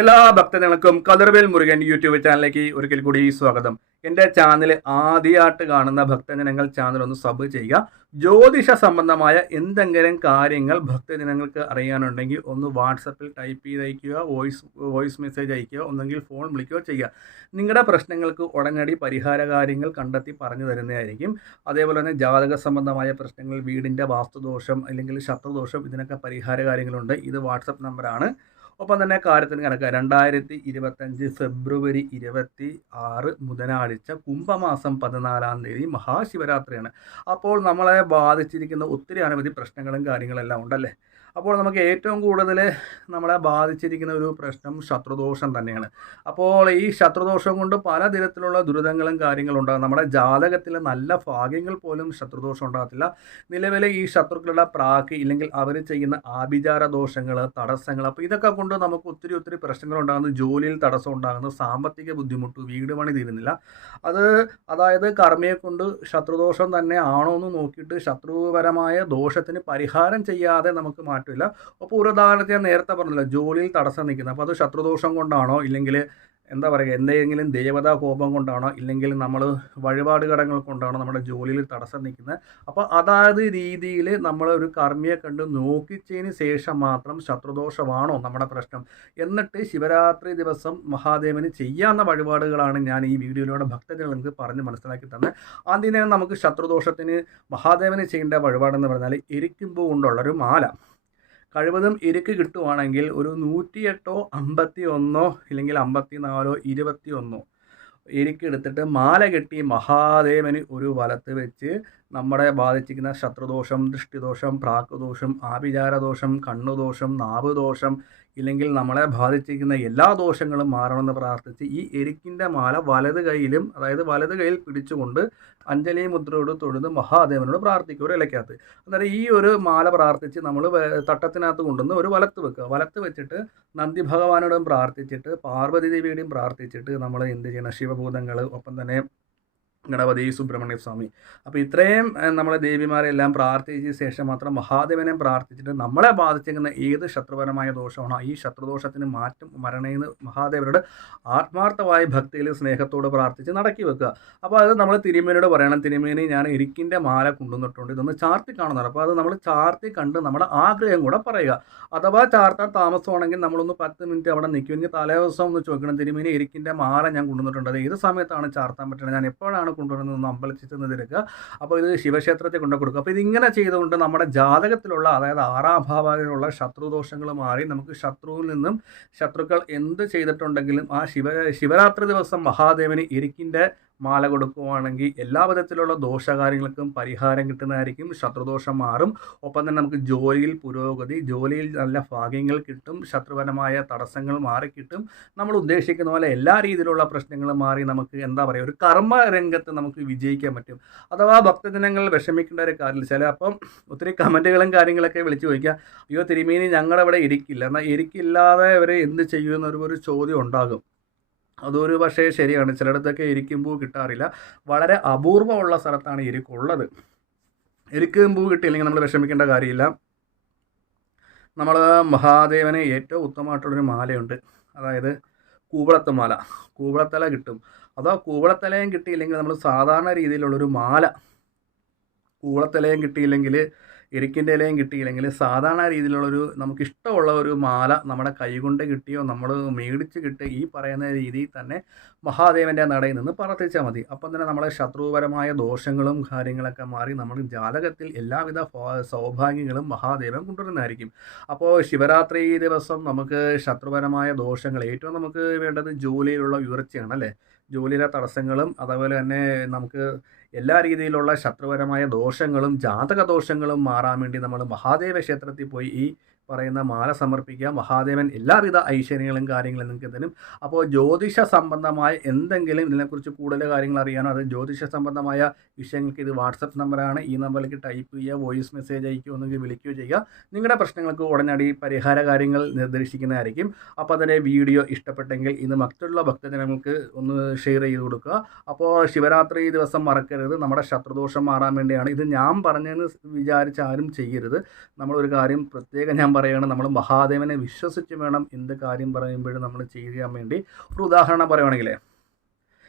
എല്ലാ ഭക്തജനങ്ങൾക്കും കതിർവേൽ മുരുകൻ യൂട്യൂബ് ചാനലിലേക്ക് ഒരിക്കൽ കൂടി സ്വാഗതം. എൻ്റെ ചാനൽ ആദ്യമായിട്ട് കാണുന്ന ഭക്തജനങ്ങൾ ചാനൽ ഒന്ന് സബ് ചെയ്യുക. ജ്യോതിഷ സംബന്ധമായ എന്തെങ്കിലും കാര്യങ്ങൾ ഭക്തജനങ്ങൾക്ക് അറിയാനുണ്ടെങ്കിൽ ഒന്ന് വാട്സപ്പിൽ ടൈപ്പ് ചെയ്ത് അയയ്ക്കുക, വോയിസ് മെസ്സേജ് അയയ്ക്കുക, ഒന്നെങ്കിൽ ഫോൺ വിളിക്കുകയോ ചെയ്യുക. നിങ്ങളുടെ പ്രശ്നങ്ങൾക്ക് ഉടനടി പരിഹാര കാര്യങ്ങൾ കണ്ടെത്തി പറഞ്ഞു തരുന്നതായിരിക്കും. അതേപോലെ തന്നെ ജാതക സംബന്ധമായ പ്രശ്നങ്ങൾ, വീടിൻ്റെ വാസ്തുദോഷം അല്ലെങ്കിൽ ശത്രുദോഷം, ഇതിനൊക്കെ പരിഹാര കാര്യങ്ങളുണ്ട്. ഇത് വാട്സപ്പ് നമ്പറാണ്. ഒപ്പം തന്നെ കാര്യത്തിന് കണക്ക് 2025 ഫെബ്രുവരി 26 ബുധനാഴ്ച കുംഭമാസം 14-ാം തീയതി മഹാശിവരാത്രിയാണ്. അപ്പോൾ നമ്മളെ ബാധിച്ചിരിക്കുന്ന ഒത്തിരി അനവധി പ്രശ്നങ്ങളും കാര്യങ്ങളെല്ലാം ഉണ്ടല്ലേ. അപ്പോൾ നമുക്ക് ഏറ്റവും കൂടുതൽ നമ്മളെ ബാധിച്ചിരിക്കുന്ന ഒരു പ്രശ്നം ശത്രുദോഷം തന്നെയാണ്. അപ്പോൾ ഈ ശത്രുദോഷം കൊണ്ട് പലതരത്തിലുള്ള ദുരിതങ്ങളും കാര്യങ്ങളും ഉണ്ടാകും. നമ്മുടെ ജാതകത്തിൽ നല്ല ഭാഗ്യങ്ങൾ പോലും ശത്രുദോഷം ഉണ്ടാകത്തില്ല. നിലവിലെ ഈ ശത്രുക്കളുടെ പ്രാക്ക് ഇല്ലെങ്കിൽ അവർ ചെയ്യുന്ന ആഭിചാര ദോഷങ്ങൾ, തടസ്സങ്ങൾ, അപ്പോൾ ഇതൊക്കെ കൊണ്ട് നമുക്ക് ഒത്തിരി പ്രശ്നങ്ങൾ ഉണ്ടാകുന്നു. ജോലിയിൽ തടസ്സം ഉണ്ടാകുന്നു, സാമ്പത്തിക ബുദ്ധിമുട്ട്, വീട് പണി തീരുന്നില്ല. അതായത് കർമ്മയെ കൊണ്ട് ശത്രുദോഷം തന്നെ ആണോ എന്ന് നോക്കിയിട്ട് ശത്രുപരമായ ദോഷത്തിന് പരിഹാരം ചെയ്യാതെ നമുക്ക് മാറ്റില്ല. അപ്പോൾ ഒരു ഉദാഹരണത്തിന് ഞാൻ നേരത്തെ പറഞ്ഞില്ല, ജോലിയിൽ തടസ്സം നിൽക്കുന്നത്, അപ്പോൾ അത് ശത്രുദോഷം കൊണ്ടാണോ, ഇല്ലെങ്കിൽ എന്താ പറയുക, എന്തെങ്കിലും ദേവതാ കോപം കൊണ്ടാണോ, ഇല്ലെങ്കിൽ നമ്മൾ വഴിപാട് ഘടകങ്ങൾ കൊണ്ടാണോ നമ്മുടെ ജോലിയിൽ തടസ്സം നിൽക്കുന്നത്. അപ്പോൾ അതായത് രീതിയിൽ നമ്മൾ ഒരു കർമ്മിയെ കണ്ട് നോക്കിച്ചതിന് ശേഷം മാത്രം ശത്രുദോഷമാണോ നമ്മുടെ പ്രശ്നം, എന്നിട്ട് ശിവരാത്രി ദിവസം മഹാദേവന് ചെയ്യാവുന്ന വഴിപാടുകളാണ് ഞാൻ ഈ വീഡിയോയിലൂടെ ഭക്തജനങ്ങൾക്ക് പറഞ്ഞ് മനസ്സിലാക്കി തന്നെ. ആദ്യം തന്നെ നമുക്ക് ശത്രുദോഷത്തിന് മഹാദേവന് ചെയ്യേണ്ട വഴിപാടെന്ന് പറഞ്ഞാൽ എരിക്കുമ്പൂ കൊണ്ടുള്ളൊരു മാല. കഴിവതും എരിക്ക് കിട്ടുവാണെങ്കിൽ ഒരു 108 51 ഇല്ലെങ്കിൽ 54 21 എരിക്കെടുത്തിട്ട് മാല കെട്ടി മഹാദേവന് ഒരു വലത്ത് വെച്ച് നമ്മളെ ബാധിച്ചിരിക്കുന്ന ശത്രുദോഷം, ദൃഷ്ടിദോഷം, പ്രാക്കുദോഷം, ആഭിചാരദോഷം, കണ്ണുദോഷം, നാവുദോഷം, ഇല്ലെങ്കിൽ നമ്മളെ ബാധിച്ചിരിക്കുന്ന എല്ലാ ദോഷങ്ങളും മാറണമെന്ന് പ്രാർത്ഥിച്ച് ഈ എരിക്കിൻ്റെ മാല വലത് കൈയിലും, അതായത് വലത് കൈയിൽ പിടിച്ചുകൊണ്ട് അഞ്ജലി മുദ്രയോട് തൊഴുത് മഹാദേവനോട് പ്രാർത്ഥിക്കുക. ഒരു ഇലക്കകത്ത് അന്നേരം ഈ ഒരു മാല പ്രാർത്ഥിച്ച് നമ്മൾ തട്ടത്തിനകത്ത് കൊണ്ടുവന്ന് ഒരു വലത്ത് വെക്കുക. വലത്ത് വെച്ചിട്ട് നന്ദി ഭഗവാനോടും പ്രാർത്ഥിച്ചിട്ട് പാർവതി ദേവിയുടെയും പ്രാർത്ഥിച്ചിട്ട് നമ്മൾ എന്ത് ചെയ്യണം, ശിവഭൂതങ്ങൾ, ഒപ്പം തന്നെ ഗണപതി, സുബ്രഹ്മണ്യ സ്വാമി, അപ്പോൾ ഇത്രയും നമ്മളെ ദേവിമാരെല്ലാം പ്രാർത്ഥിച്ച ശേഷം മാത്രം മഹാദേവനെ പ്രാർത്ഥിച്ചിട്ട് നമ്മളെ ബാധിച്ചിരിക്കുന്ന ഏത് ശത്രുപരമായ ദോഷമാണോ ഈ ശത്രുദോഷത്തിന് മാറ്റം വരണമെന്ന് മഹാദേവനോട് ആത്മാർത്ഥമായ ഭക്തിയിൽ സ്നേഹത്തോട് പ്രാർത്ഥിച്ച് നടക്കി വെക്കുക. അപ്പോൾ അത് നമ്മൾ തിരുമേനിയോട് പറയണം, തിരുമേനി ഞാൻ ഇരിക്കിൻ്റെ മാല കൊണ്ടുവന്നിട്ടുണ്ട്, ഇതൊന്ന് ചാർത്തി കാണുന്നതാണ്. അപ്പോൾ അത് നമ്മൾ ചാർത്തി കണ്ട് നമ്മുടെ ആഗ്രഹം കൂടെ പറയുക. അഥവാ ചാർത്താൻ താമസമാണെങ്കിൽ നമ്മളൊന്ന് 10 മിനിറ്റ് അവിടെ നിൽക്കുമെങ്കിൽ തലേദിവസം ഒന്ന് ചോദിക്കണം, തിരുമേനി ഇരിക്കിൻ്റെ മാല ഞാൻ കൊണ്ടുവന്നിട്ടുണ്ട്, അത് ഏത് സമയത്താണ് ചാർത്താൻ പറ്റുന്നത്, ഞാൻ എപ്പോഴാണ് കൊണ്ടുവരുന്നതെന്ന് അമ്പലത്തിൽ ചെന്ന് തിരക്കുക. അപ്പോൾ ഇത് ശിവക്ഷേത്രത്തിൽ കൊണ്ടു കൊടുക്കുക. അപ്പോൾ ഇതിങ്ങനെ ചെയ്തുകൊണ്ട് നമ്മുടെ ജാതകത്തിലുള്ള, അതായത് 6-ാം ഭാവത്തിലുള്ള ശത്രുദോഷങ്ങൾ മാറി നമുക്ക് ശത്രുവിൽ നിന്നും ശത്രുക്കൾ എന്ത് ചെയ്തിട്ടുണ്ടെങ്കിലും ആ ശിവരാത്രി ദിവസം മഹാദേവന് എരിക്കിൻ്റെ മാല കൊടുക്കുകയാണെങ്കിൽ എല്ലാ വിധത്തിലുള്ള ദോഷകാര്യങ്ങൾക്കും പരിഹാരം കിട്ടുന്നതായിരിക്കും. ശത്രുദോഷം മാറും. ഒപ്പം തന്നെ നമുക്ക് ജോലിയിൽ പുരോഗതി, ജോലിയിൽ നല്ല ഭാഗ്യങ്ങൾ കിട്ടും, ശത്രുപരമായ തടസ്സങ്ങൾ മാറിക്കിട്ടും. നമ്മൾ ഉദ്ദേശിക്കുന്ന പോലെ എല്ലാ രീതിയിലുള്ള പ്രശ്നങ്ങളും മാറി നമുക്ക് എന്താ പറയുക, ഒരു കർമ്മ രംഗത്ത് നമുക്ക് വിജയിക്കാൻ പറ്റും. അഥവാ ഭക്തജനങ്ങൾ വിഷമിക്കേണ്ട ഒരു കാര്യം ചില അപ്പം ഒത്തിരി കമൻറ്റുകളും കാര്യങ്ങളൊക്കെ വിളിച്ചു ചോദിക്കുക, അയ്യോ തിരുമേനി ഞങ്ങളുടെ ഇവിടെ ഇരിക്കില്ല, എന്നാൽ ഇരിക്കില്ലാതെ അവർ എന്ത് ചെയ്യുമെന്നൊരു ചോദ്യം ഉണ്ടാകും. അതൊരു പക്ഷേ ശരിയാണ്, ചിലയിടത്തൊക്കെ എരിക്കുമ്പൂ കിട്ടാറില്ല. വളരെ അപൂർവമുള്ള സ്ഥലത്താണ് എരിക്കുള്ളത്. എരിക്കുമ്പൂ കിട്ടിയില്ലെങ്കിൽ നമ്മൾ വിഷമിക്കേണ്ട കാര്യമില്ല. നമ്മൾ മഹാദേവന് ഏറ്റവും ഉത്തമമായിട്ടുള്ളൊരു മാലയുണ്ട്, അതായത് കൂവളത്ത് മാല. കൂവളത്തല കിട്ടും. അതോ കൂവളത്തലയും കിട്ടിയില്ലെങ്കിൽ നമ്മൾ സാധാരണ രീതിയിലുള്ളൊരു മാല, കൂവളത്തലയും കിട്ടിയില്ലെങ്കിൽ എരിക്കിൻ്റെ ഇലയും കിട്ടിയില്ലെങ്കിൽ സാധാരണ രീതിയിലുള്ളൊരു നമുക്കിഷ്ടമുള്ള ഒരു മാല നമ്മുടെ കൈകൊണ്ട് കിട്ടിയോ നമ്മൾ മേടിച്ച് കിട്ടിയോ ഈ പറയുന്ന രീതിയിൽ തന്നെ മഹാദേവൻ്റെ നടയിൽ നിന്ന് പ്രാർത്ഥിച്ചാൽ മതി. അപ്പം തന്നെ നമ്മളെ ശത്രുപരമായ ദോഷങ്ങളും കാര്യങ്ങളൊക്കെ മാറി നമ്മൾ ജാതകത്തിൽ എല്ലാവിധ സൗഭാഗ്യങ്ങളും മഹാദേവൻ കൊണ്ടുവരുന്നതായിരിക്കും. അപ്പോൾ ശിവരാത്രി ദിവസം നമുക്ക് ശത്രുപരമായ ദോഷങ്ങൾ, ഏറ്റവും നമുക്ക് വേണ്ടത് ജോലിയിലുള്ള ഉയർച്ചയാണ് അല്ലേ. ജോലിയിലെ തടസ്സങ്ങളും അതുപോലെ തന്നെ നമുക്ക് എല്ലാ രീതിയിലുള്ള ശത്രുപരമായ ദോഷങ്ങളും ജാതക ദോഷങ്ങളും മാറാൻ വേണ്ടി നമ്മൾ മഹാദേവ ക്ഷേത്രത്തിൽ പോയി ഈ പറയുന്ന മാല സമർപ്പിക്കുക. മഹാദേവൻ എല്ലാവിധ ഐശ്വര്യങ്ങളും കാര്യങ്ങളും നിങ്ങൾക്ക് തരും. അപ്പോൾ ജ്യോതിഷ സംബന്ധമായ എന്തെങ്കിലും ഇതിനെക്കുറിച്ച് കൂടുതൽ കാര്യങ്ങൾ അറിയാനോ, അത് ജ്യോതിഷ സംബന്ധമായ വിഷയങ്ങൾക്ക് ഇത് വാട്സപ്പ് നമ്പറാണ്. ഈ നമ്പറിലേക്ക് ടൈപ്പ് ചെയ്യുക, വോയിസ് മെസ്സേജ് അയക്കുകയോ ഒന്നെങ്കിൽ വിളിക്കുകയോ ചെയ്യുക. നിങ്ങളുടെ പ്രശ്നങ്ങൾക്ക് ഉടനടി പരിഹാര കാര്യങ്ങൾ നിർദ്ദേശിക്കുന്നതായിരിക്കും. അപ്പോൾ അതിൻ്റെ വീഡിയോ ഇഷ്ടപ്പെട്ടെങ്കിൽ ഇത് മറ്റുള്ള ഭക്തജനങ്ങൾക്ക് ഒന്ന് ഷെയർ ചെയ്ത് കൊടുക്കുക. അപ്പോൾ ശിവരാത്രി ദിവസം മറക്കരുത്, നമ്മുടെ ശത്രുദോഷം മാറാൻ വേണ്ടിയാണ് ഇത് ഞാൻ പറഞ്ഞതെന്ന് വിചാരിച്ച് ആരും ചെയ്യരുത്. നമ്മളൊരു കാര്യം പ്രത്യേകം ഞാൻ പറയുകയാണ്, നമ്മൾ മഹാദേവനെ വിശ്വസിച്ച് വേണം എന്ത് കാര്യം പറയുമ്പോഴും നമ്മൾ ചെയ്യാൻ വേണ്ടി. ഒരു ഉദാഹരണം പറയുകയാണെങ്കിലേ,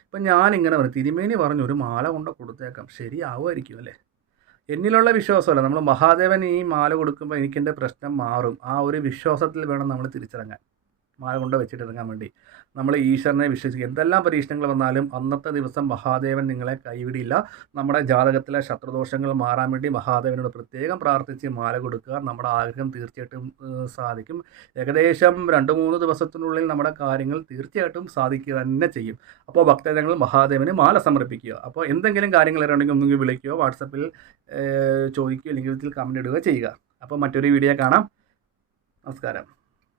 ഇപ്പം ഞാനിങ്ങനെ പറഞ്ഞു, തിരുമേനി പറഞ്ഞു ഒരു മാല കൊണ്ട് കൊടുത്തേക്കാം, ശരിയാവുമായിരിക്കും അല്ലേ? എന്നിലുള്ള വിശ്വാസമല്ല, നമ്മൾ മഹാദേവൻ ഈ മാല കൊടുക്കുമ്പോൾ എനിക്കെൻ്റെ പ്രശ്നം മാറും, ആ ഒരു വിശ്വാസത്തിൽ വേണം നമ്മൾ തിരിച്ചിറങ്ങാൻ, മാല കൊണ്ട് വെച്ചിട്ടിറങ്ങാൻ വേണ്ടി. നമ്മൾ ഈശ്വരനെ വിശ്വസിക്കുക. എന്തെല്ലാം പരീക്ഷണങ്ങൾ വന്നാലും അന്നത്തെ ദിവസം മഹാദേവൻ നിങ്ങളെ കൈവിടില്ല. നമ്മുടെ ജാതകത്തിലെ ശത്രുദോഷങ്ങൾ മാറാൻ വേണ്ടി മഹാദേവനോട് പ്രത്യേകം പ്രാർത്ഥിച്ച് മാല കൊടുക്കുക. നമ്മുടെ ആഗ്രഹം തീർച്ചയായിട്ടും സാധിക്കും. ഏകദേശം 2-3 ദിവസത്തിനുള്ളിൽ നമ്മുടെ കാര്യങ്ങൾ തീർച്ചയായിട്ടും സാധിക്കുക തന്നെ ചെയ്യും. അപ്പോൾ ഭക്തജനങ്ങൾ മഹാദേവന് മാല സമർപ്പിക്കുക. അപ്പോൾ എന്തെങ്കിലും കാര്യങ്ങൾ അറിയണമെങ്കിൽ ഒന്നെങ്കിൽ വിളിക്കുകയോ വാട്സപ്പിൽ ചോദിക്കുകയോ അല്ലെങ്കിൽ ഇതിൽ കമൻറ്റ് ഇടുകയോ ചെയ്യുക. അപ്പോൾ മറ്റൊരു വീഡിയോ കാണാം. നമസ്കാരം.